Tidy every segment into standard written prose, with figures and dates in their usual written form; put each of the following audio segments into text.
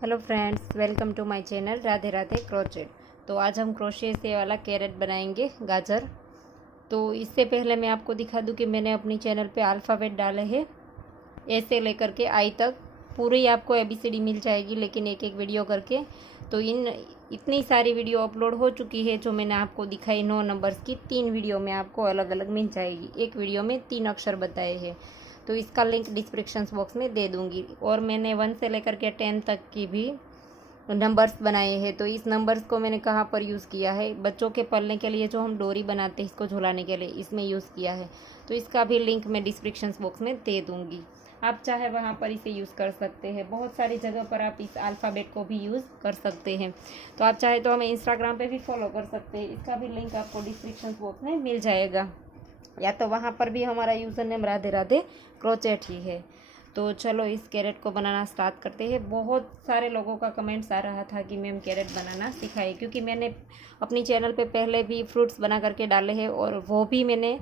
Hello friends, welcome to my channel Radhe Radhe crochet. तो आज हम क्रोशे से वाला कैरेट बनाएंगे, गाजर। तो इससे पहले मैं आपको दिखा दूं कि मैंने अपनी चैनल पे अल्फ़ाबेट डाले हैं, ए से लेकर के आई तक। पूरी आपको ABCD मिल जाएगी, लेकिन एक एक वीडियो करके। तो इतनी सारी वीडियो अपलोड हो चुकी है जो मैंने आपको दिखाई 9 नंबर्स की। 3 वीडियो में आपको अलग अलग मिल जाएगी। एक वीडियो में 3 अक्षर बताए हैं, तो इसका लिंक डिस्क्रिप्शन बॉक्स में दे दूंगी। और मैंने 1 से लेकर के 10 तक की भी नंबर्स बनाए हैं। तो इस नंबर्स को मैंने कहाँ पर यूज़ किया है, बच्चों के पलने के लिए जो हम डोरी बनाते हैं इसको झुलाने के लिए, इसमें यूज़ किया है। तो इसका भी लिंक मैं डिस्क्रिप्शन बॉक्स में दे दूँगी। आप चाहे वहाँ पर इसे यूज़ कर सकते हैं। बहुत सारी जगह पर आप इस अल्फ़ाबेट को भी यूज़ कर सकते हैं। तो आप चाहे तो हमें इंस्टाग्राम पे भी फॉलो कर सकते हैं। इसका भी लिंक आपको डिस्क्रिप्शन बॉक्स में मिल जाएगा, या तो वहाँ पर भी हमारा user name Radhe Radhe crochet ही है। तो चलो इस कैरेट को बनाना स्टार्ट करते हैं। बहुत सारे लोगों का कमेंट्स आ रहा था कि मैम कैरेट बनाना सिखाइए, क्योंकि मैंने अपनी चैनल पे पहले भी फ्रूट्स बना करके डाले हैं, और वो भी मैंने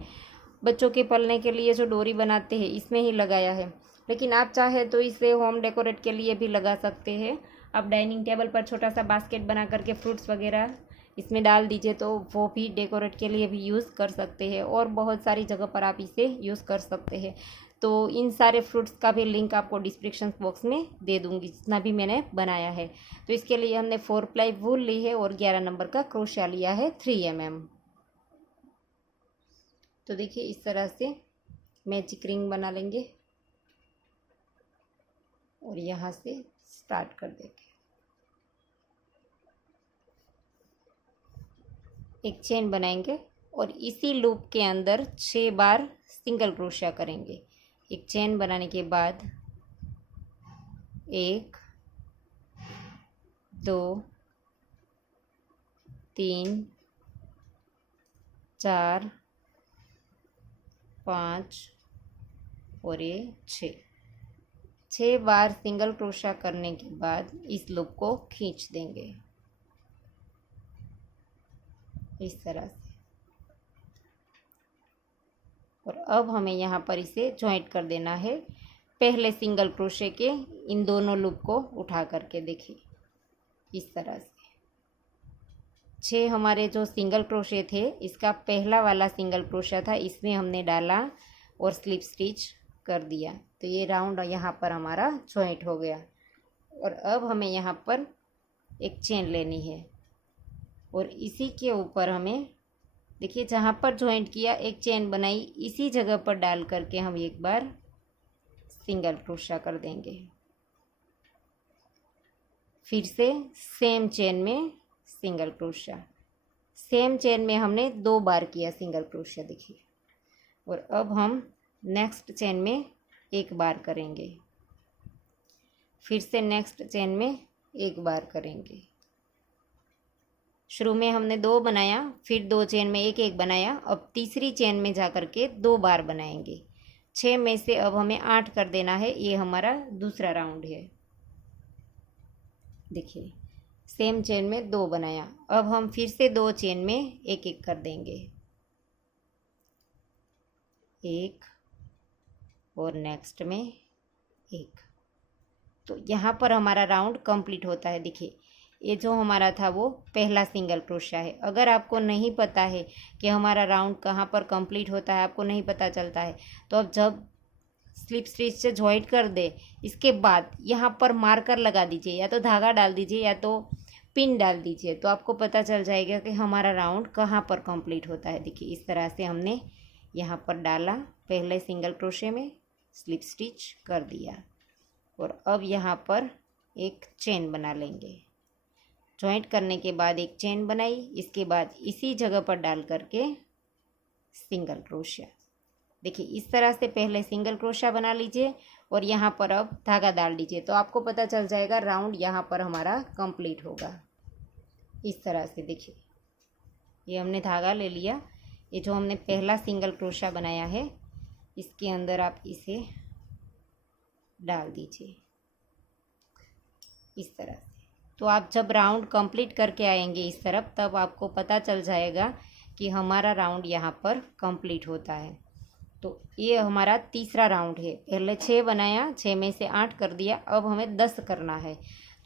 बच्चों के पलने के लिए जो डोरी बनाते हैं इसमें ही लगाया है। लेकिन आप चाहे तो इसे होम डेकोरेट के लिए भी लगा सकते हैं। आप डाइनिंग टेबल पर छोटा सा बास्केट बना करके फ्रूट्स वगैरह इसमें डाल दीजिए, तो वो भी डेकोरेट के लिए भी यूज़ कर सकते हैं। और बहुत सारी जगह पर आप इसे यूज़ कर सकते हैं। तो इन सारे फ्रूट्स का भी लिंक आपको डिस्क्रिप्शन बॉक्स में दे दूंगी, जितना भी मैंने बनाया है। तो इसके लिए हमने 4 प्लाई वूल ली है और 11 नंबर का क्रोशिया लिया है 3 mm। तो देखिए इस तरह से मैजिक रिंग बना लेंगे और यहाँ से स्टार्ट कर देंगे। एक चेन बनाएंगे और इसी लूप के अंदर 6 बार सिंगल क्रोशिया करेंगे। एक चेन बनाने के बाद 1 2 3 4 5 और ये 6 बार सिंगल क्रोशिया करने के बाद इस लूप को खींच देंगे इस तरह से। और अब हमें यहाँ पर इसे जॉइंट कर देना है पहले सिंगल क्रोशे के इन दोनों लूप को उठा करके। देखिए इस तरह से 6 हमारे जो सिंगल क्रोशे थे, इसका पहला वाला सिंगल क्रोशा था, इसमें हमने डाला और स्लिप स्टिच कर दिया। तो ये राउंड यहाँ पर हमारा जॉइंट हो गया। और अब हमें यहाँ पर एक चेन लेनी है और इसी के ऊपर हमें, देखिए जहाँ पर जॉइंट किया एक चेन बनाई, इसी जगह पर डाल करके हम एक बार सिंगल क्रोशा कर देंगे। फिर से सेम चेन में सिंगल क्रोशा, सेम चेन में हमने 2 बार किया सिंगल क्रोशा, देखिए। और अब हम नेक्स्ट चेन में 1 बार करेंगे, फिर से नेक्स्ट चेन में 1 बार करेंगे। शुरू में हमने 2 बनाया, फिर 2 चेन में 1 1 बनाया। अब तीसरी चेन में जा कर के 2 बार बनाएंगे। 6 में से अब हमें 8 कर देना है। ये हमारा दूसरा राउंड है। देखिए सेम चेन में 2 बनाया। अब हम फिर से 2 चेन में 1 1 कर देंगे, 1 और नेक्स्ट में 1। तो यहाँ पर हमारा राउंड कंप्लीट होता है। देखिए ये जो हमारा था वो पहला सिंगल क्रोशिया है। अगर आपको नहीं पता है कि हमारा राउंड कहाँ पर कंप्लीट होता है, आपको नहीं पता चलता है, तो अब जब स्लिप स्टिच से जॉइंट कर दे, इसके बाद यहाँ पर मार्कर लगा दीजिए, या तो धागा डाल दीजिए या तो पिन डाल दीजिए, तो आपको पता चल जाएगा कि हमारा राउंड कहाँ पर कंप्लीट होता है। देखिए इस तरह से हमने यहाँ पर डाला, पहले सिंगल क्रोशे में स्लिप स्टिच कर दिया और अब यहाँ पर एक चेन बना लेंगे। जॉइंट करने के बाद एक चेन बनाई, इसके बाद इसी जगह पर डाल करके सिंगल क्रोशिया। देखिए इस तरह से पहले सिंगल क्रोशिया बना लीजिए और यहाँ पर अब धागा डाल दीजिए, तो आपको पता चल जाएगा राउंड यहाँ पर हमारा कंप्लीट होगा। इस तरह से देखिए ये हमने धागा ले लिया। ये जो हमने पहला सिंगल क्रोशिया बनाया है, इसके अंदर आप इसे डाल दीजिए इस तरह से। तो आप जब राउंड कंप्लीट करके आएंगे इस तरफ, तब आपको पता चल जाएगा कि हमारा राउंड यहाँ पर कंप्लीट होता है। तो ये हमारा तीसरा राउंड है। पहले 6 बनाया, 6 में से 8 कर दिया, अब हमें 10 करना है।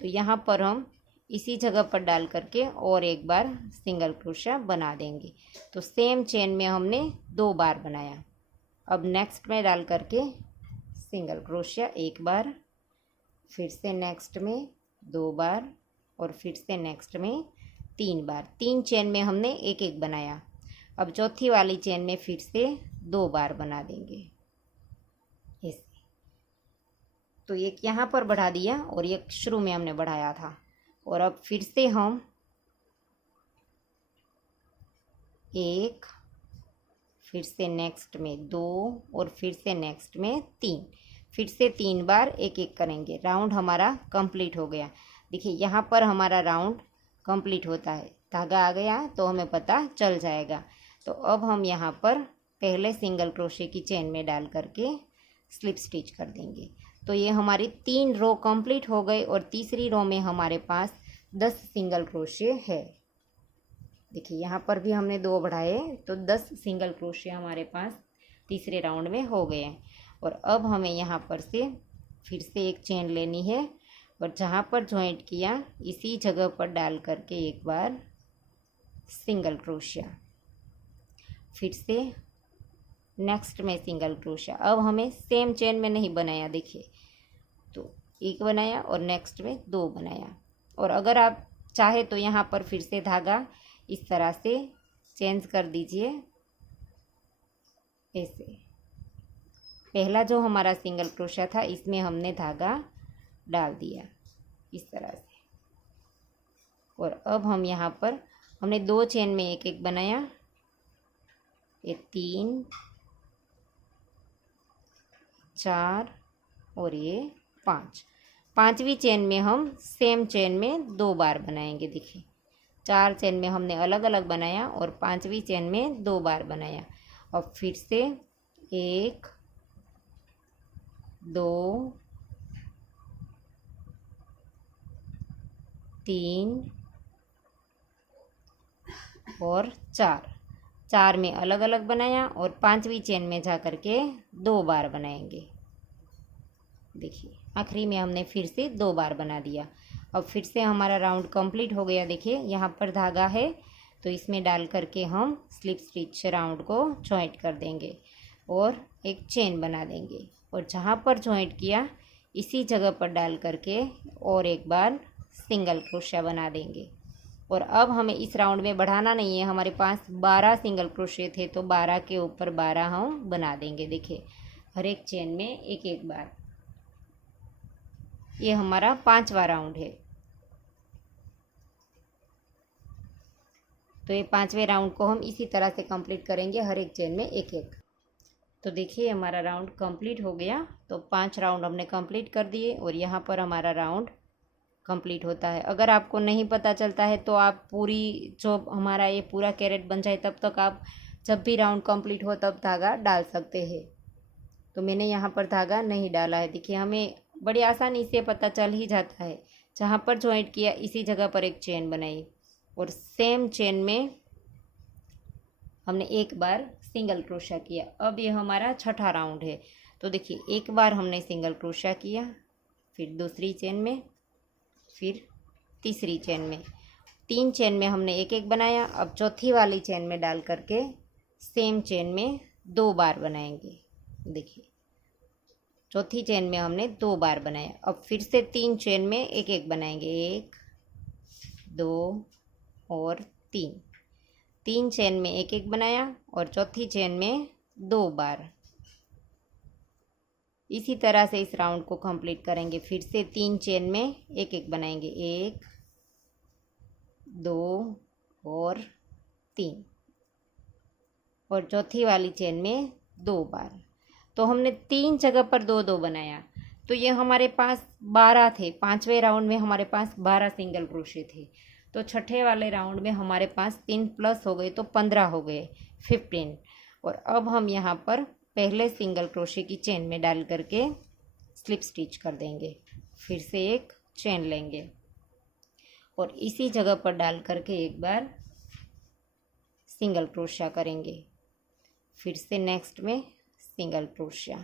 तो यहाँ पर हम इसी जगह पर डाल करके और एक बार सिंगल क्रोशिया बना देंगे। तो सेम चेन में हमने 2 बार बनाया। अब नेक्स्ट में डाल करके सिंगल क्रोशिया 1 बार, फिर से नेक्स्ट में 2 बार और फिर से नेक्स्ट में 3 बार। 3 चेन में हमने एक एक बनाया। अब चौथी वाली चेन में फिर से 2 बार बना देंगे ऐसे। तो एक यहाँ पर बढ़ा दिया और एक शुरू में हमने बढ़ाया था। और अब फिर से हम 1, फिर से नेक्स्ट में 2 और फिर से नेक्स्ट में 3, फिर से 3 बार एक एक करेंगे। राउंड हमारा कंप्लीट हो गया। देखिए यहाँ पर हमारा राउंड कंप्लीट होता है। धागा आ गया तो हमें पता चल जाएगा। तो अब हम यहाँ पर पहले सिंगल क्रोशे की चेन में डाल करके स्लिप स्टिच कर देंगे। तो ये हमारी 3 रो कंप्लीट हो गई और तीसरी रो में हमारे पास 10 सिंगल क्रोशे है। देखिए यहाँ पर भी हमने 2 बढ़ाए तो 10 सिंगल क्रोशे हमारे पास तीसरे राउंड में हो गए हैं। और अब हमें यहाँ पर से फिर से एक चेन लेनी है और जहाँ पर जॉइंट किया इसी जगह पर डाल करके एक बार सिंगल क्रोशिया, फिर से नेक्स्ट में सिंगल क्रोशिया। अब हमें सेम चेन में नहीं बनाया, देखिए तो एक बनाया और नेक्स्ट में 2 बनाया। और अगर आप चाहे तो यहाँ पर फिर से धागा इस तरह से चेंज कर दीजिए ऐसे। पहला जो हमारा सिंगल क्रोशिया था इसमें हमने धागा डाल दिया इस तरह से। और अब हम यहाँ पर हमने 2 चेन में एक एक बनाया, ये 3, 4 और ये 5। 5वीं चेन में हम सेम चेन में 2 बार बनाएंगे। देखिए 4 चेन में हमने अलग अलग बनाया और 5वीं चेन में 2 बार बनाया। और फिर से 1, 2, 3 और 4 में अलग अलग बनाया और 5वीं चेन में जा कर के 2 बार बनाएंगे। देखिए आखिरी में हमने फिर से 2 बार बना दिया। अब फिर से हमारा राउंड कंप्लीट हो गया। देखिए यहाँ पर धागा है तो इसमें डाल करके हम स्लिप स्टिच राउंड को जॉइंट कर देंगे और एक चेन बना देंगे। और जहाँ पर जॉइंट किया इसी जगह पर डाल करके और एक बार सिंगल क्रोशिया बना देंगे। और अब हमें इस राउंड में बढ़ाना नहीं है। हमारे पास 12 सिंगल क्रोशिया थे तो 12 के ऊपर 12 हम बना देंगे। देखिए हर एक चेन में एक एक बार। ये हमारा 5वां राउंड है। तो ये 5वें राउंड को हम इसी तरह से कंप्लीट करेंगे, हर एक चेन में एक एक। तो देखिए हमारा राउंड कंप्लीट हो गया। तो 5 राउंड हमने कंप्लीट कर दिए और यहाँ पर हमारा राउंड कंप्लीट होता है। अगर आपको नहीं पता चलता है तो आप पूरी जो हमारा ये पूरा कैरेट बन जाए तब तक आप जब भी राउंड कंप्लीट हो तब धागा डाल सकते हैं। तो मैंने यहाँ पर धागा नहीं डाला है। देखिए हमें बड़ी आसानी से पता चल ही जाता है। जहाँ पर जॉइंट किया इसी जगह पर एक चेन बनाई और सेम चेन में हमने एक बार सिंगल क्रोशिया किया। अब ये हमारा 6ठा राउंड है। तो देखिए एक बार हमने सिंगल क्रोशिया किया, फिर दूसरी चेन में, फिर तीसरी चेन में, 3 चेन में हमने एक एक बनाया। अब चौथी वाली चेन में डाल करके सेम चेन में 2 बार बनाएंगे। देखिए चौथी चेन में हमने 2 बार बनाया। अब फिर से 3 चेन में एक एक बनाएंगे, 1, 2 और 3। 3 चेन में एक एक बनाया और चौथी चेन में 2 बार। इसी तरह से इस राउंड को कंप्लीट करेंगे। फिर से 3 चेन में एक एक बनाएंगे, 1, 2 और 3 और चौथी वाली चेन में 2 बार। तो हमने 3 जगह पर 2-2 बनाया। तो ये हमारे पास 12 थे। 5वें राउंड में हमारे पास 12 सिंगल क्रोशे थे। तो छठे वाले राउंड में हमारे पास 3 प्लस हो गए तो 15 हो गए, 15। और अब हम यहाँ पर पहले सिंगल क्रोशे की चेन में डाल करके स्लिप स्टिच कर देंगे। फिर से एक चेन लेंगे और इसी जगह पर डाल करके एक बार सिंगल क्रोशिया करेंगे। फिर से नेक्स्ट में सिंगल क्रोशिया,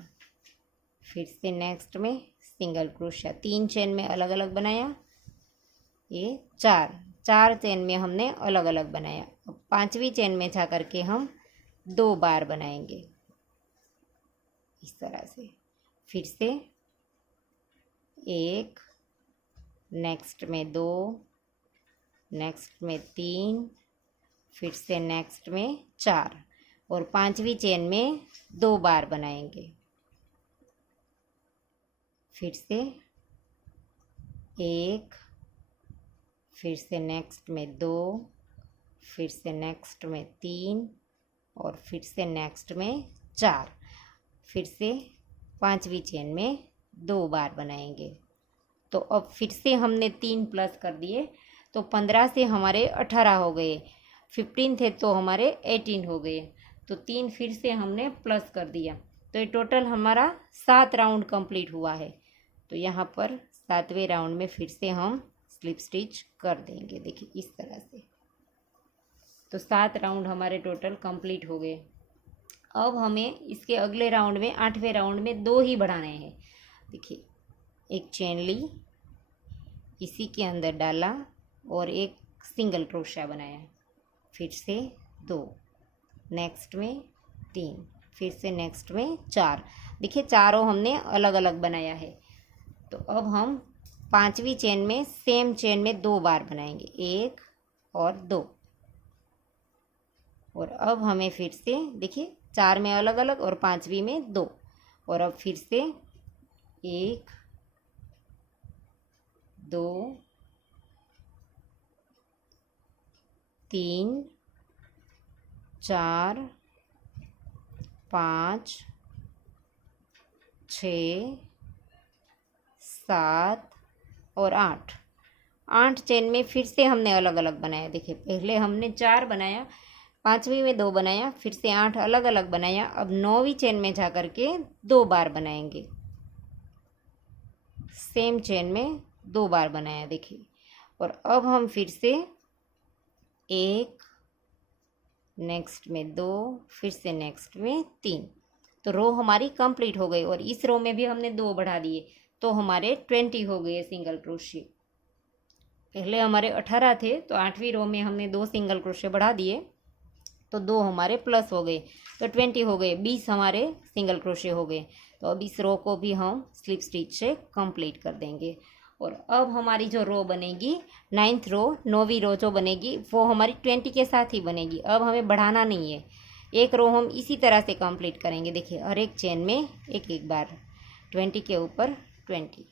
फिर से नेक्स्ट में सिंगल क्रोशिया। 3 चेन में अलग अलग बनाया ये चार चेन में हमने अलग अलग बनाया। अब पांचवी चेन में जा करके हम 2 बार बनाएंगे इस तरह से। फिर से 1, नेक्स्ट में 2, नेक्स्ट में 3, फिर से नेक्स्ट में 4 और पांचवी चेन में 2 बार बनाएंगे। फिर से 1, फिर से नेक्स्ट में 2, फिर से नेक्स्ट में 3 और फिर से नेक्स्ट में 4, फिर से पांचवी चेन में 2 बार बनाएंगे। तो अब फिर से हमने 3 प्लस कर दिए, तो 15 से हमारे 18 हो गए, 15 थे तो हमारे 18 हो गए। तो 3 फिर से हमने प्लस कर दिया, तो ये टोटल हमारा 7 राउंड कंप्लीट हुआ है। तो यहाँ पर 7वें राउंड में फिर से हम स्लिप स्टिच कर देंगे, देखिए इस तरह से। तो 7 राउंड हमारे टोटल कंप्लीट हो गए। अब हमें इसके अगले राउंड में 8वें राउंड में 2 ही बढ़ाने हैं। देखिए, एक चेन ली, इसी के अंदर डाला और एक सिंगल क्रोशा बनाया, फिर से 2, नेक्स्ट में 3, फिर से नेक्स्ट में 4। देखिए चारों हमने अलग अलग बनाया है। तो अब हम पांचवी चेन में सेम चेन में 2 बार बनाएंगे, 1 और 2। और अब हमें फिर से देखिए 4 में अलग अलग और पांचवी में 2। और अब फिर से 1, 2, 3, 4, 5, 6, 7 और 8 चेन में फिर से हमने अलग अलग बनाया। देखिए पहले हमने 4 बनाया, पांचवी में 2 बनाया, फिर से 8 अलग अलग बनाया। अब 9वीं चेन में जा कर के 2 बार बनाएंगे, सेम चेन में 2 बार बनाया देखिए। और अब हम फिर से 1, नेक्स्ट में 2, फिर से नेक्स्ट में 3। तो रो हमारी कंप्लीट हो गई। और इस रो में भी हमने 2 बढ़ा दिए, तो हमारे 20 हो गए सिंगल क्रोशे। पहले हमारे 18 थे, तो 8वीं रो में हमने 2 सिंगल क्रोशे बढ़ा दिए, तो 2 हमारे प्लस हो गए, तो 20 हो गए, 20 हमारे सिंगल क्रोशे हो गए। तो अब इस रो को भी हम स्लिप स्टिच से कंप्लीट कर देंगे। और अब हमारी जो रो बनेगी 9th रो, 9वीं रो जो बनेगी वो हमारी 20 के साथ ही बनेगी। अब हमें बढ़ाना नहीं है, एक रो हम इसी तरह से कंप्लीट करेंगे। देखिए हर एक चेन में एक एक बार, 20 के ऊपर 20।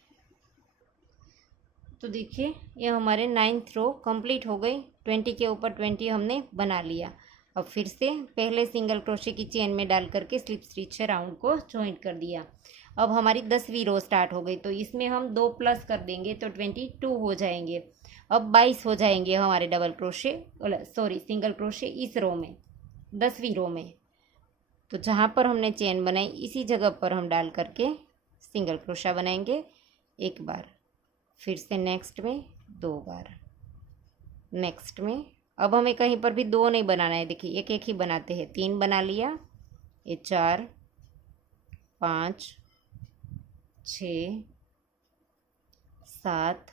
तो देखिए ये हमारे 9th रो कंप्लीट हो गई, 20 के ऊपर 20 हमने बना लिया। अब फिर से पहले सिंगल क्रोशे की चेन में डाल करके स्लिप स्टिच से राउंड को जॉइंट कर दिया। अब हमारी 10वीं रो स्टार्ट हो गई, तो इसमें हम 2 प्लस कर देंगे तो 22 हो जाएंगे। अब 22 हो जाएंगे हमारे डबल क्रोशे, सिंगल क्रोशे इस रो में, 10वीं रो में। तो जहाँ पर हमने चेन बनाई इसी जगह पर हम डाल करके सिंगल क्रोशा बनाएंगे 1 बार, फिर से नेक्स्ट में 2 बार, नेक्स्ट में। अब हमें कहीं पर भी 2 नहीं बनाना है, देखिए एक एक ही बनाते हैं। 3 बना लिया, ये 4, 5, 6, 7,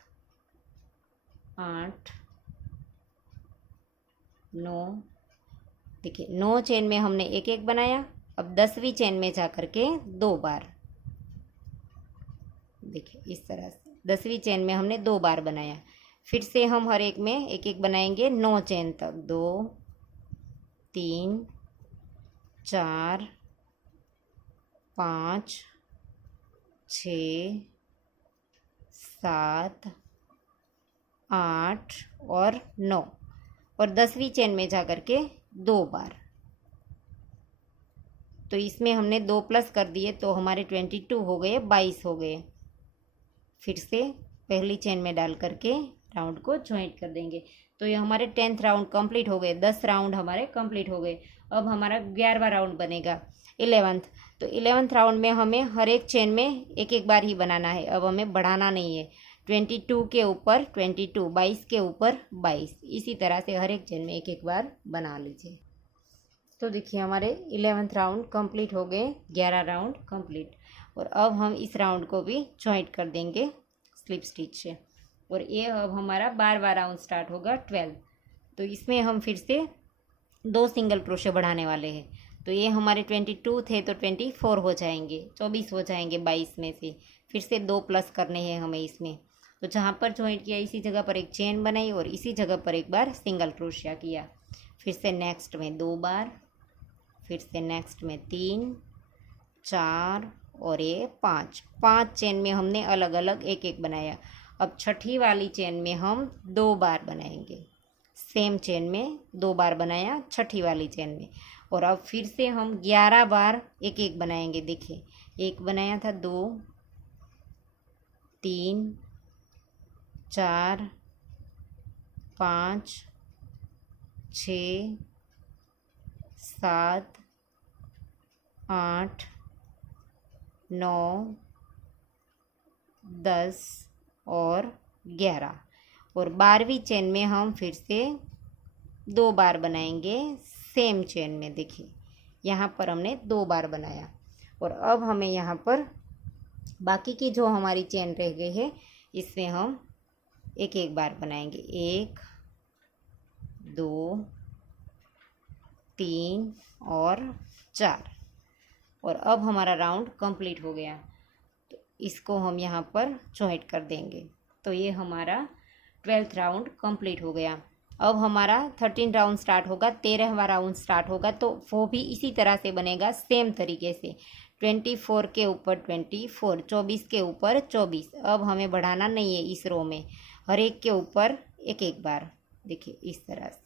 8, 9। देखिए 9 चेन में हमने एक एक बनाया। अब 10वीं चेन में जा करके 2 बार, देखिए इस तरह से 10वीं चेन में हमने 2 बार बनाया। फिर से हम हर एक में एक एक बनाएंगे 9 चेन तक, 2, 3, 4, 5, 6, 7, 8 और 9। और 10वीं चेन में जा करके 2 बार। तो इसमें हमने 2 प्लस कर दिए, तो हमारे 22 हो गए, 22 हो गए। फिर से पहली चेन में डाल करके राउंड को ज्वाइंट कर देंगे। तो ये हमारे 10th राउंड कंप्लीट हो गए, 10 राउंड हमारे कंप्लीट हो गए। अब हमारा 11वां राउंड बनेगा 11th। तो 11th राउंड में हमें हर एक चेन में एक एक बार ही बनाना है, अब हमें बढ़ाना नहीं है। 22 के ऊपर 22, 22 के ऊपर 22, इसी तरह से हर एक चेन में एक एक बार बना लीजिए। तो देखिए हमारे 11th राउंड कंप्लीट हो गए, 11 राउंड कंप्लीट। और अब हम इस राउंड को भी ज्वाइंट कर देंगे स्लिप स्टिच से। और ये अब हमारा 12वां राउंड स्टार्ट होगा 12। तो इसमें हम फिर से 2 सिंगल क्रोशे बढ़ाने वाले हैं। तो ये हमारे 22 थे तो 24 हो जाएंगे, 24 हो जाएंगे 22 में से। फिर से 2 प्लस करने हैं हमें इसमें। तो जहाँ पर ज्वाइंट किया इसी जगह पर एक चेन बनाई और इसी जगह पर एक बार सिंगल क्रोशिया किया। फिर से नेक्स्ट में 2 बार, फिर से नेक्स्ट में 3, 4 और ये 5 चेन में हमने अलग अलग एक एक बनाया। अब छठी वाली चेन में हम 2 बार बनाएंगे। सेम चेन में 2 बार बनाया छठी वाली चेन में। और अब फिर से हम 11 बार एक एक बनाएंगे। देखिए, एक बनाया था, 2, 3, 4, 5, 6, 7, 8, 9, 10 और 11। और 12वीं चेन में हम फिर से 2 बार बनाएंगे सेम चेन में। देखिए, यहाँ पर हमने 2 बार बनाया। और अब हमें यहाँ पर बाकी की जो हमारी चेन रह गई है इसमें हम एक एक बार बनाएंगे। 1, 2, 3 और 4। और अब हमारा राउंड कंप्लीट हो गया। तो इसको हम यहाँ पर जॉइंट कर देंगे। तो ये हमारा 12th राउंड कंप्लीट हो गया। अब हमारा 13 राउंड स्टार्ट होगा, 13वां राउंड स्टार्ट होगा। तो वो भी इसी तरह से बनेगा, सेम तरीके से। 24 के ऊपर 24, 24 के ऊपर 24। अब हमें बढ़ाना नहीं है इस रो में, हर एक के ऊपर एक एक बार। देखिए, इस तरह से।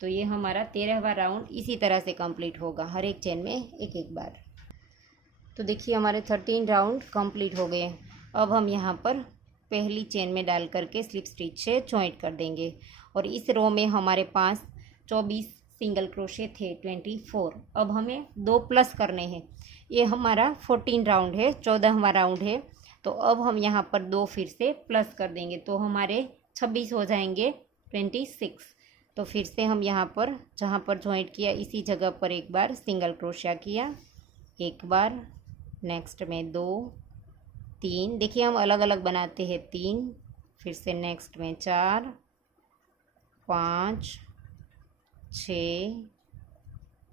तो ये हमारा 13वां राउंड इसी तरह से कंप्लीट होगा, हर एक चेन में एक एक बार। तो देखिए, हमारे 13 राउंड कंप्लीट हो गए। अब हम यहाँ पर पहली चेन में डाल करके स्लिप स्टिच से जॉइंट कर देंगे। और इस रो में हमारे पास 24 सिंगल क्रोशे थे, 24। अब हमें 2 प्लस करने हैं। ये हमारा 14 राउंड है, 14वां राउंड है। तो अब हम यहाँ पर 2 फिर से प्लस कर देंगे, तो हमारे 26 हो जाएंगे, 26। तो फिर से हम यहाँ पर जहाँ पर जॉइंट किया इसी जगह पर एक बार सिंगल क्रोशिया किया, एक बार, नेक्स्ट में 2, 3। देखिए, हम अलग अलग बनाते हैं, 3, फिर से नेक्स्ट में 4, 5, 6,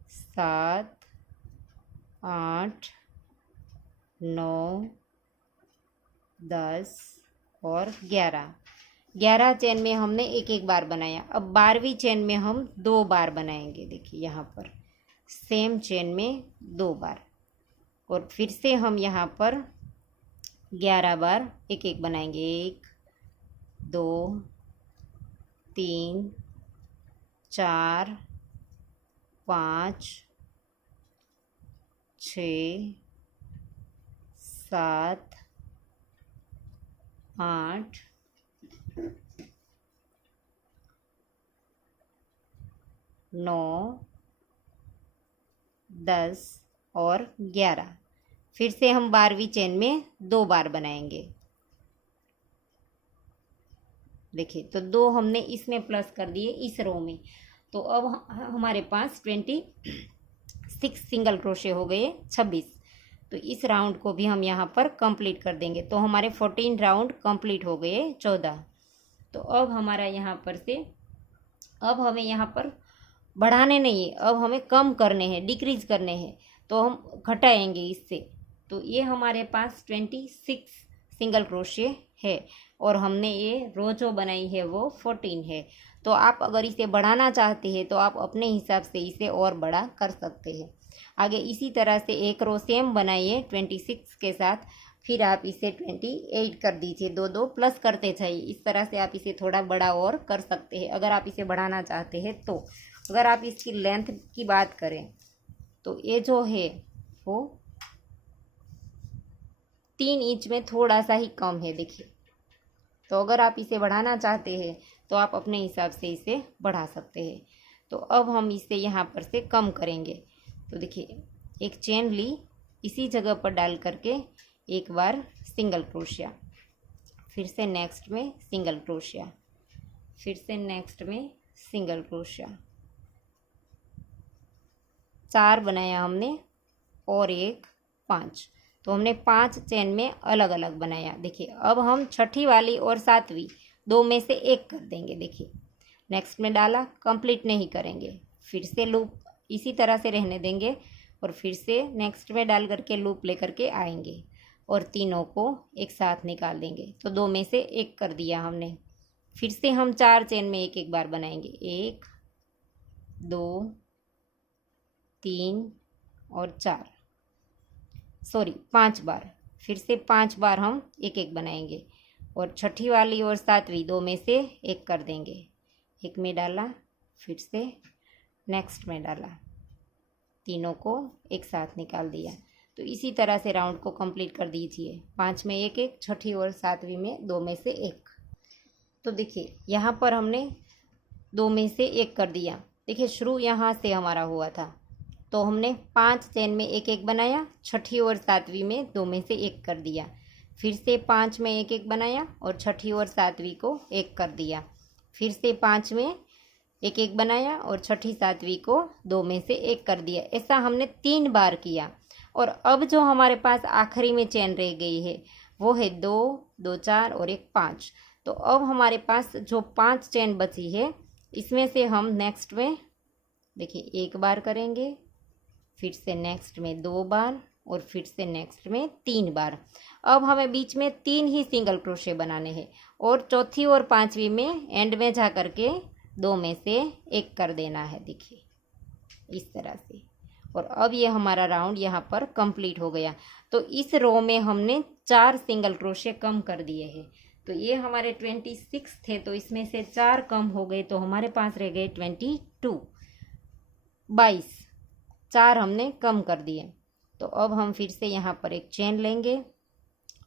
7, 8, 9, 10 और 11 चेन में हमने एक एक बार बनाया। अब 12वीं चेन में हम 2 बार बनाएंगे। देखिए, यहाँ पर सेम चेन में 2 बार। और फिर से हम यहाँ पर 11 बार एक एक बनाएंगे। 1, 2, 3, 4, 5, 6, 7, 8, 9, 10 और 11। फिर से हम 12वीं चेन में 2 बार बनाएंगे। देखिए, तो 2 हमने इसमें प्लस कर दिए इस रो में। तो अब हमारे पास 26 सिंगल क्रोशे हो गए, 26। तो इस राउंड को भी हम यहाँ पर कंप्लीट कर देंगे। तो हमारे 14 राउंड कंप्लीट हो गए, 14। तो अब हमारा यहाँ पर से, अब हमें यहाँ पर बढ़ाने नहीं है, अब हमें कम करने हैं, डिक्रीज करने हैं। तो हम घटाएंगे इससे। तो ये हमारे पास 26 सिंगल क्रोशे है और हमने ये रो जो बनाई है वो 14 है। तो आप अगर इसे बढ़ाना चाहते हैं तो आप अपने हिसाब से इसे और बड़ा कर सकते हैं। आगे इसी तरह से एक रो सेम बनाइए 26 के साथ, फिर आप इसे 28 कर दीजिए, 2 प्लस करते जाइए। इस तरह से आप इसे थोड़ा बड़ा और कर सकते हैं अगर आप इसे बढ़ाना चाहते हैं तो। अगर आप इसकी लेंथ की बात करें तो ये जो है वो 3 इंच में थोड़ा सा ही कम है। देखिए, तो अगर आप इसे बढ़ाना चाहते हैं तो आप अपने हिसाब से इसे बढ़ा सकते हैं। तो अब हम इसे यहाँ पर से कम करेंगे। तो देखिए, एक चेन ली, इसी जगह पर डाल करके एक बार सिंगल क्रोशिया, फिर से नेक्स्ट में सिंगल क्रोशिया, फिर से नेक्स्ट में सिंगल क्रोशिया। 4 बनाया हमने और एक 5। तो हमने 5 चेन में अलग अलग बनाया। देखिए अब हम छठी वाली और 7वीं दो में से एक कर देंगे। देखिए नेक्स्ट में डाला, कंप्लीट नहीं करेंगे, फिर से लूप इसी तरह से रहने देंगे और फिर से नेक्स्ट में डाल करके लूप लेकर के आएंगे और तीनों को एक साथ निकाल देंगे। तो दो में से एक कर दिया हमने। फिर से हम 4 चेन में एक एक बार बनाएंगे, 1 2 3 और 4, सॉरी 5 बार। फिर से 5 बार हम एक एक बनाएंगे और छठी वाली और 7वीं दो में से एक कर देंगे। एक में डाला, फिर से नेक्स्ट में डाला, तीनों को एक साथ निकाल दिया। तो इसी तरह से राउंड को कंप्लीट कर दीजिए। 5 में एक एक, छठी और 7वीं में दो में से एक। तो देखिए यहाँ पर हमने दो में से एक कर दिया। देखिए शुरू यहाँ से हमारा हुआ था, तो हमने 5 चेन में एक एक बनाया, छठी और 7वीं में दो में से एक कर दिया। फिर से 5 में एक एक बनाया और छठी और 7वीं को एक कर दिया। फिर से 5 में एक एक बनाया और छठी 7वीं को दो में से एक कर दिया। ऐसा हमने 3 बार किया। और अब जो हमारे पास आखिरी में चेन रह गई है वो है 2 2 4 और एक 5। तो अब हमारे पास जो 5 चेन बची है इसमें से हम नेक्स्ट में देखिए एक बार करेंगे, फिर से नेक्स्ट में 2 बार और फिर से नेक्स्ट में 3 बार। अब हमें बीच में 3 ही सिंगल क्रोशे बनाने हैं और चौथी और 5वीं में एंड में जा करके दो में से एक कर देना है। देखिए इस तरह से। और अब ये हमारा राउंड यहाँ पर कंप्लीट हो गया। तो इस रो में हमने 4 सिंगल क्रोशे कम कर दिए हैं। तो ये हमारे 26 थे, तो इसमें से 4 कम हो गए, तो हमारे पास रह गए 22। 4 हमने कम कर दिए। तो अब हम फिर से यहाँ पर एक चेन लेंगे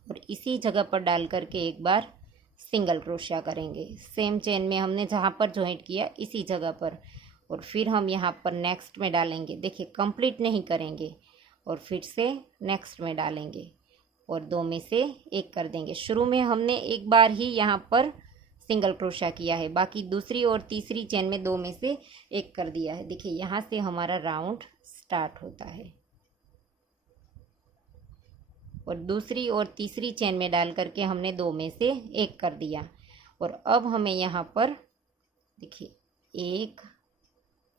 और इसी जगह पर डाल करके एक बार सिंगल क्रोशिया करेंगे। सेम चेन में हमने जहाँ पर जॉइंट किया इसी जगह पर, और फिर हम यहाँ पर नेक्स्ट में डालेंगे। देखिए कंप्लीट नहीं करेंगे और फिर से नेक्स्ट में डालेंगे और दो में से एक कर देंगे। शुरू में हमने एक बार ही यहाँ पर सिंगल क्रोशिया किया है, बाकी दूसरी और तीसरी चेन में दो में से एक कर दिया है। देखिए यहाँ से हमारा राउंड स्टार्ट होता है और दूसरी और तीसरी चेन में डाल करके हमने दो में से एक कर दिया। और अब हमें यहाँ पर देखिए 1,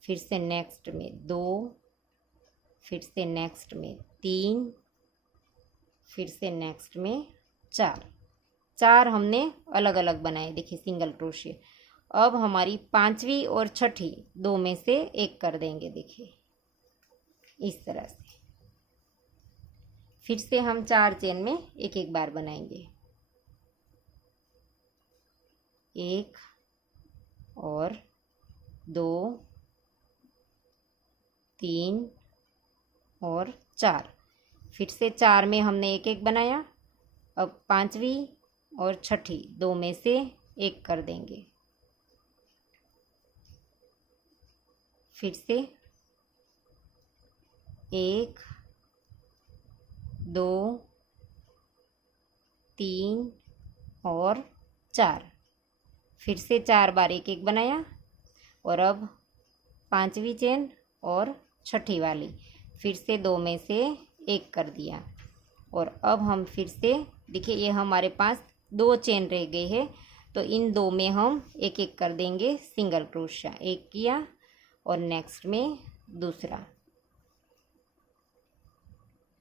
फिर से नेक्स्ट में 2, फिर से नेक्स्ट में 3, फिर से नेक्स्ट में 4 हमने अलग अलग बनाए। देखिए सिंगल क्रोशिया। अब हमारी 5वीं और छठी दो में से एक कर देंगे। देखिए इस तरह से। फिर से हम 4 चेन में एक एक बार बनाएंगे, 1 और 2 3 और 4। फिर से 4 में हमने एक एक बनाया। अब 5वीं और छठी दो में से एक कर देंगे। फिर से 1 2 3 और 4। फिर से 4 बार एक एक बनाया और अब 5वीं चेन और छठी वाली फिर से दो में से एक कर दिया। और अब हम फिर से देखिए ये हमारे पास 2 चेन रह गए हैं, तो इन दो में हम एक एक कर देंगे सिंगल क्रोशिया। एक किया और नेक्स्ट में दूसरा,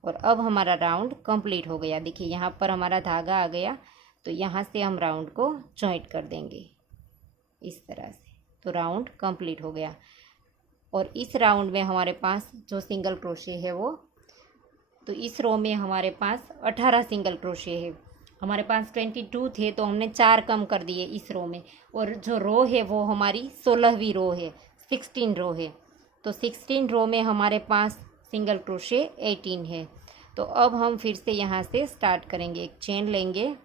और अब हमारा राउंड कंप्लीट हो गया। देखिए यहाँ पर हमारा धागा आ गया, तो यहाँ से हम राउंड को जॉइंट कर देंगे इस तरह से। तो राउंड कंप्लीट हो गया। और इस राउंड में हमारे पास जो सिंगल क्रोशे है वो, तो इस रो में हमारे पास 18 सिंगल क्रोशे है। हमारे पास 22 थे, तो हमने 4 कम कर दिए इस रो में। और जो रो है वो हमारी 16वीं रो है, 16 रो है। तो 16 रो में हमारे पास सिंगल क्रोशे 18 है। तो अब हम फिर से यहाँ से स्टार्ट करेंगे। एक चेन लेंगे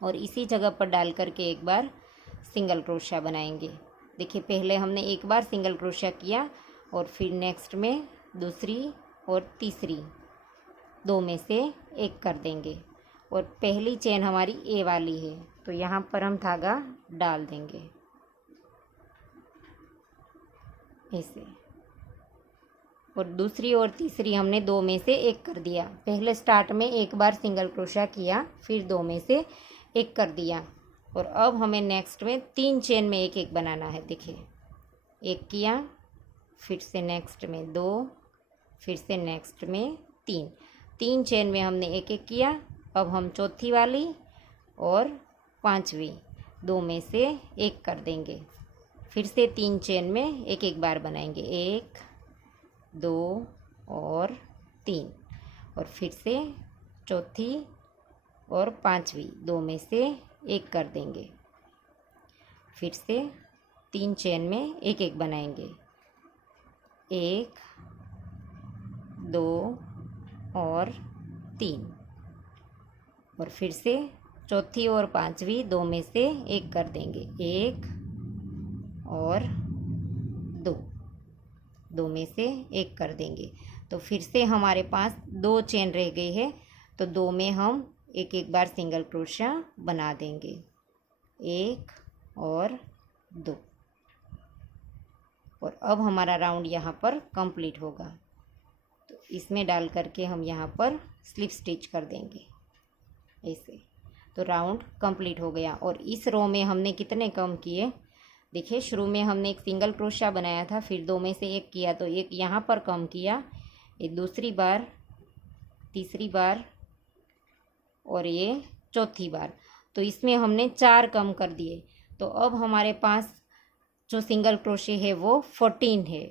और इसी जगह पर डाल करके एक बार सिंगल क्रोशिया बनाएंगे। देखिए पहले हमने एक बार सिंगल क्रोशिया किया और फिर नेक्स्ट में दूसरी और तीसरी दो में से एक कर देंगे। और पहली चेन हमारी ए वाली है, तो यहाँ पर हम धागा डाल देंगे ऐसे। और दूसरी और तीसरी हमने दो में से एक कर दिया। पहले स्टार्ट में एक बार सिंगल क्रोशा किया, फिर दो में से एक कर दिया। और अब हमें नेक्स्ट में 3 चेन में एक एक बनाना है। देखिए, एक किया, फिर से नेक्स्ट में 2, फिर से नेक्स्ट में 3 चेन में हमने एक एक किया। अब हम चौथी वाली और पांचवी दो में से एक कर देंगे। फिर से 3 चेन में एक एक बार बनाएंगे, 1 2 और 3। और फिर से चौथी और पांचवी दो में से एक कर देंगे। फिर से 3 चेन में एक एक बनाएंगे, 1 2 और 3। और फिर से चौथी और पांचवी दो में से एक कर देंगे, 1 और 2, दो में से एक कर देंगे। तो फिर से हमारे पास 2 चेन रह गई है, तो दो में हम एक एक बार सिंगल क्रोशा बना देंगे, 1 और 2। और अब हमारा राउंड यहाँ पर कंप्लीट होगा। तो इसमें डाल करके हम यहाँ पर स्लिप स्टिच कर देंगे ऐसे। तो राउंड कंप्लीट हो गया। और इस रो में हमने कितने कम किए, देखिए शुरू में हमने एक सिंगल क्रोशा बनाया था, फिर दो में से एक किया, तो एक यहाँ पर कम किया, ये दूसरी बार, तीसरी बार और ये चौथी बार। तो इसमें हमने 4 कम कर दिए। तो अब हमारे पास जो सिंगल क्रोशे है वो 14 है।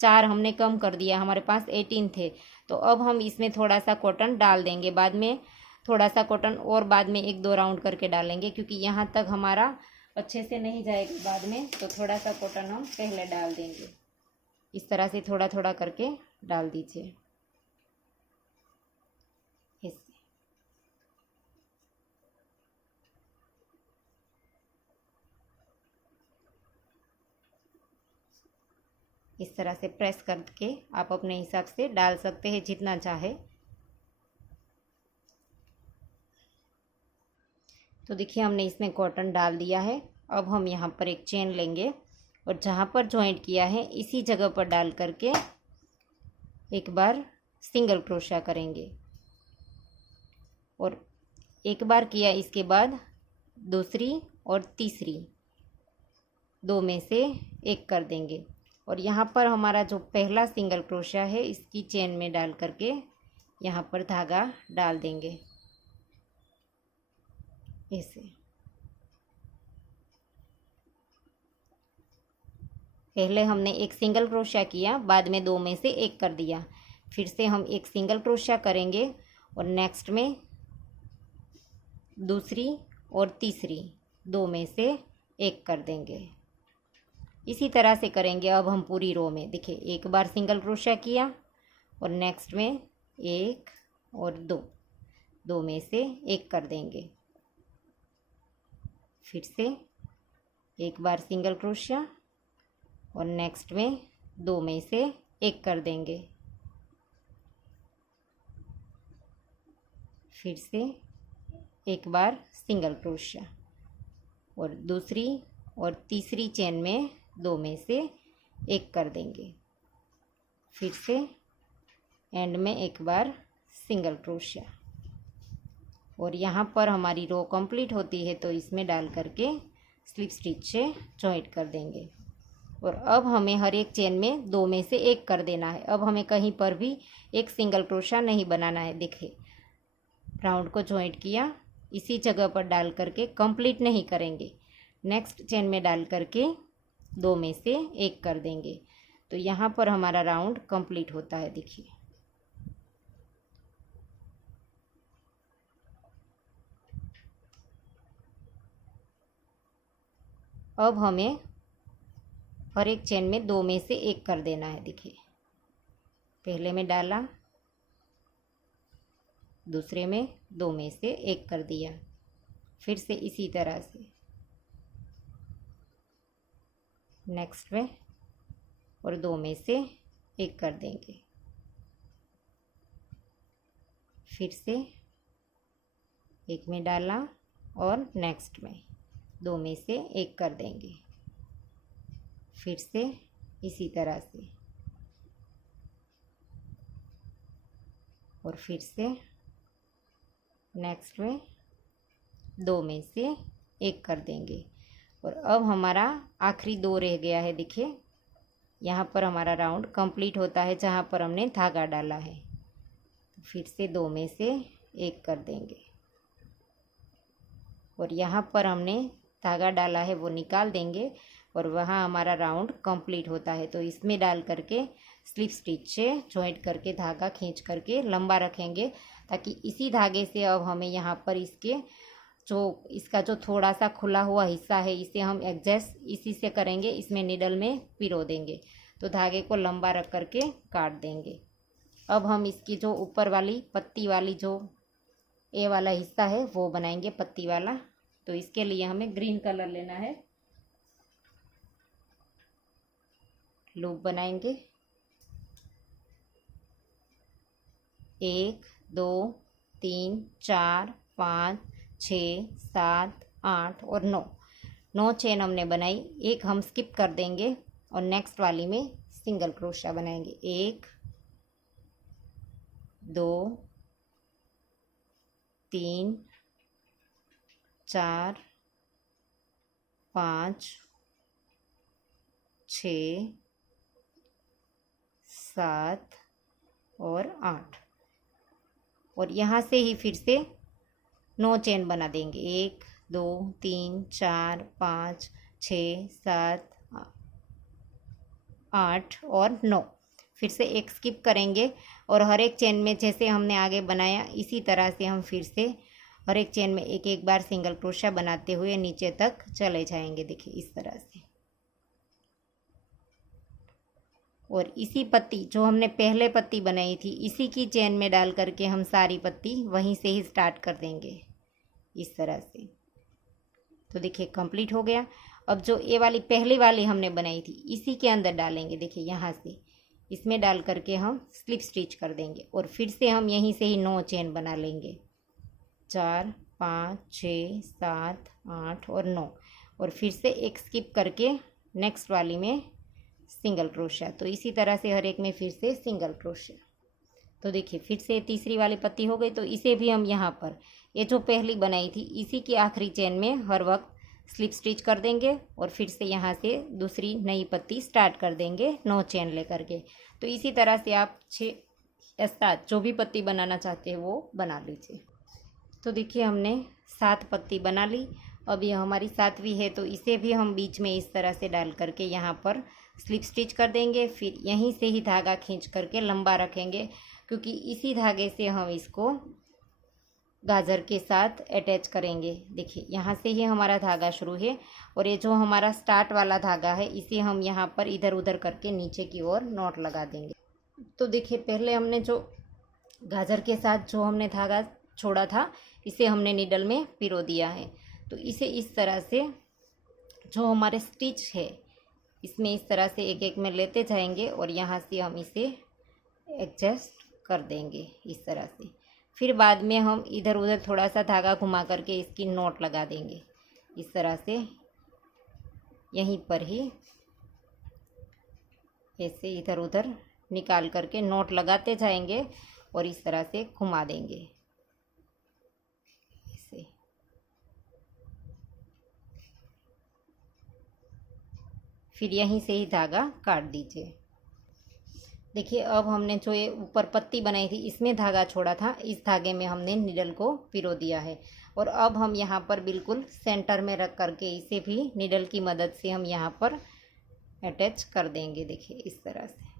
4 हमने कम कर दिया, हमारे पास 18 थे। तो अब हम इसमें थोड़ा सा कॉटन डाल देंगे, बाद में थोड़ा सा कॉटन और बाद में 1-2 राउंड करके डालेंगे, क्योंकि यहाँ तक हमारा अच्छे से नहीं जाएगा बाद में। तो थोड़ा सा कॉटन हम पहले डाल देंगे। इस तरह से थोड़ा थोड़ा करके डाल दीजिए ऐसे। इस तरह से प्रेस करके आप अपने हिसाब से डाल सकते हैं, जितना चाहे। तो देखिए हमने इसमें कॉटन डाल दिया है। अब हम यहाँ पर एक चेन लेंगे और जहाँ पर जॉइंट किया है इसी जगह पर डाल करके एक बार सिंगल क्रोशा करेंगे। और एक बार किया, इसके बाद दूसरी और तीसरी दो में से एक कर देंगे। और यहाँ पर हमारा जो पहला सिंगल क्रोशा है इसकी चेन में डाल करके यहाँ पर धागा डाल देंगे ऐसे। पहले हमने एक सिंगल क्रोशा किया, बाद में दो में से एक कर दिया। फिर से हम एक सिंगल क्रोशा करेंगे और नेक्स्ट में दूसरी और तीसरी दो में से एक कर देंगे। इसी तरह से करेंगे अब हम पूरी रो में। देखिए, एक बार सिंगल क्रोशा किया और नेक्स्ट में 1 और 2, दो में से एक कर देंगे। फिर से एक बार सिंगल क्रोशा और नेक्स्ट में दो में से एक कर देंगे। फिर से एक बार सिंगल क्रोशा और दूसरी और तीसरी चेन में दो में से एक कर देंगे। फिर से एंड में एक बार सिंगल क्रोशा। और यहाँ पर हमारी रो कंप्लीट होती है, तो इसमें डाल करके स्लिप स्टिच से जॉइंट कर देंगे। और अब हमें हर एक चेन में दो में से एक कर देना है। अब हमें कहीं पर भी एक सिंगल क्रोशा नहीं बनाना है। देखिए, राउंड को जॉइंट किया, इसी जगह पर डाल करके कंप्लीट नहीं करेंगे, नेक्स्ट चेन में डाल करके दो में से एक कर देंगे। तो यहाँ पर हमारा राउंड कंप्लीट होता है। देखिए, अब हमें हर एक चेन में दो में से एक कर देना है। देखिए, पहले में डाला, दूसरे में दो में से एक कर दिया, फिर से इसी तरह से नेक्स्ट में और दो में से एक कर देंगे। फिर से एक में डाला और नेक्स्ट में दो में से एक कर देंगे। फिर से इसी तरह से और फिर से नेक्स्ट में 2 में से 1 कर देंगे। और अब हमारा आखिरी 2 रह गया है। देखिए यहाँ पर हमारा राउंड कंप्लीट होता है जहाँ पर हमने धागा डाला है। तो फिर से 2 में से 1 कर देंगे और यहाँ पर हमने धागा डाला है वो निकाल देंगे और वहाँ हमारा राउंड कंप्लीट होता है। तो इसमें डाल करके स्लिप स्टिच से जॉइंट करके धागा खींच करके लंबा रखेंगे, ताकि इसी धागे से अब हमें यहाँ पर इसका जो थोड़ा सा खुला हुआ हिस्सा है इसे हम एडजस्ट इसी से करेंगे, इसमें निडल में पिरो देंगे। तो धागे को लंबा रख करके काट देंगे। अब हम इसकी जो ऊपर वाली पत्ती वाली जो ए वाला हिस्सा है वो बनाएंगे, पत्ती वाला। तो इसके लिए हमें ग्रीन कलर लेना है। लूप बनाएंगे 1 2 3 4 5 6 7 8 और 9 चेन हमने बनाई। एक हम स्किप कर देंगे और नेक्स्ट वाली में सिंगल क्रोशा बनाएंगे। 1 2 3 4 5 6 7 और 8 और यहाँ से ही फिर से 9 चेन बना देंगे। 1 2 3 4 5 6 7 8 और 9। फिर से एक स्किप करेंगे और हर एक चेन में जैसे हमने आगे बनाया इसी तरह से हम फिर से हर एक चेन में एक एक बार सिंगल क्रोशा बनाते हुए नीचे तक चले जाएंगे। देखिए इस तरह से। और इसी पत्ती जो हमने पहले पत्ती बनाई थी इसी की चेन में डाल करके हम सारी पत्ती वहीं से ही स्टार्ट कर देंगे इस तरह से। तो देखिए कंप्लीट हो गया। अब जो ये वाली पहली वाली हमने बनाई थी इसी के अंदर डालेंगे। देखिए यहाँ से इसमें डाल करके हम स्लिप स्टिच कर देंगे और फिर से हम यहीं से ही 9 चेन बना लेंगे। 4 5 6 7 8 और 9 और फिर से एक स्किप करके नेक्स्ट वाली में सिंगल क्रोशा। तो इसी तरह से हर एक में फिर से सिंगल क्रोशा। तो देखिए फिर से तीसरी वाली पत्ती हो गई। तो इसे भी हम यहाँ पर ये जो पहली बनाई थी इसी की आखिरी चेन में हर वक्त स्लिप स्टिच कर देंगे और फिर से यहाँ से दूसरी नई पत्ती स्टार्ट कर देंगे 9 चेन लेकर के। तो इसी तरह से आप 6 या 7 जो भी पत्ती बनाना चाहते हैं वो बना लीजिए। तो देखिए हमने 7 पत्ती बना ली। अब ये हमारी 7वीं है। तो इसे भी हम बीच में इस तरह से डाल करके यहाँ पर स्लिप स्टिच कर देंगे। फिर यहीं से ही धागा खींच करके लंबा रखेंगे, क्योंकि इसी धागे से हम इसको गाजर के साथ अटैच करेंगे। देखिए यहाँ से ही हमारा धागा शुरू है और ये जो हमारा स्टार्ट वाला धागा है इसे हम यहाँ पर इधर उधर करके नीचे की ओर नॉट लगा देंगे। तो देखिए पहले हमने जो गाजर के साथ जो हमने धागा छोड़ा था इसे हमने निडल में पिरो दिया है। तो इसे इस तरह से जो हमारे स्टिच है इसमें इस तरह से एक एक में लेते जाएंगे और यहाँ से हम इसे एडजस्ट कर देंगे इस तरह से। फिर बाद में हम इधर उधर थोड़ा सा धागा घुमा करके इसकी नॉट लगा देंगे इस तरह से। यहीं पर ही ऐसे इधर उधर निकाल करके नॉट लगाते जाएंगे और इस तरह से घुमा देंगे ऐसे। फिर यहीं से ही धागा काट दीजिए। देखिए अब हमने जो ये ऊपर पत्ती बनाई थी इसमें धागा छोड़ा था, इस धागे में हमने निडल को पिरो दिया है। और अब हम यहाँ पर बिल्कुल सेंटर में रख करके इसे भी निडल की मदद से हम यहाँ पर अटैच कर देंगे। देखिए इस तरह से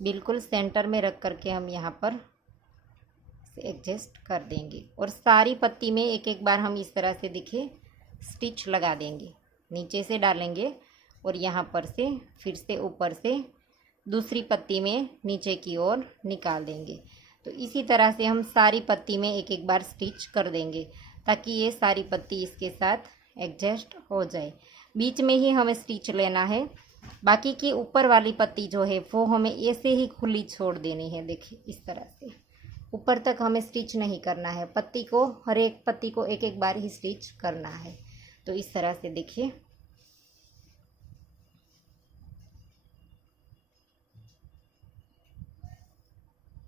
बिल्कुल सेंटर में रख करके हम यहाँ पर एडजस्ट कर देंगे और सारी पत्ती में एक एक बार हम इस तरह से देखिए स्टिच लगा देंगे। नीचे से डालेंगे और यहाँ पर से फिर से ऊपर से दूसरी पत्ती में नीचे की ओर निकाल देंगे। तो इसी तरह से हम सारी पत्ती में एक एक बार स्टिच कर देंगे ताकि ये सारी पत्ती इसके साथ एडजस्ट हो जाए। बीच में ही हमें स्टिच लेना है, बाकी की ऊपर वाली पत्ती जो है वो हमें ऐसे ही खुली छोड़ देनी है। देखिए इस तरह से ऊपर तक हमें स्टिच नहीं करना है, पत्ती को हर एक पत्ती को एक एक बार ही स्टिच करना है। तो इस तरह से देखिए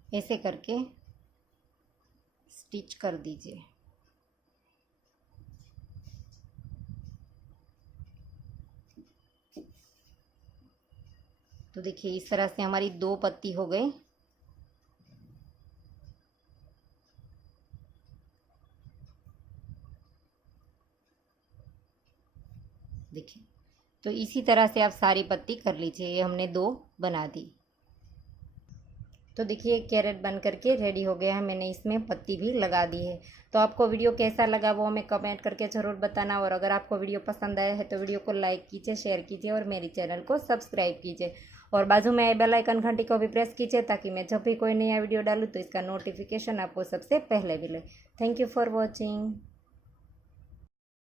ऐसे करके स्टिच कर दीजिए। तो देखिए इस तरह से हमारी 2 पत्ती हो गई। देखिए तो इसी तरह से आप सारी पत्ती कर लीजिए। ये हमने 2 बना दी। तो देखिए कैरेट बन करके रेडी हो गया है। मैंने इसमें पत्ती भी लगा दी है। तो आपको वीडियो कैसा लगा वो हमें कमेंट करके ज़रूर बताना। और अगर आपको वीडियो पसंद आया है तो वीडियो को लाइक कीजिए, शेयर कीजिए और मेरे चैनल को सब्सक्राइब कीजिए। और बाजू में बेल आइकन घंटी को भी प्रेस कीजिए ताकि मैं जब भी कोई नया वीडियो डालूँ तो इसका नोटिफिकेशन आपको सबसे पहले मिले। Thank you for watching.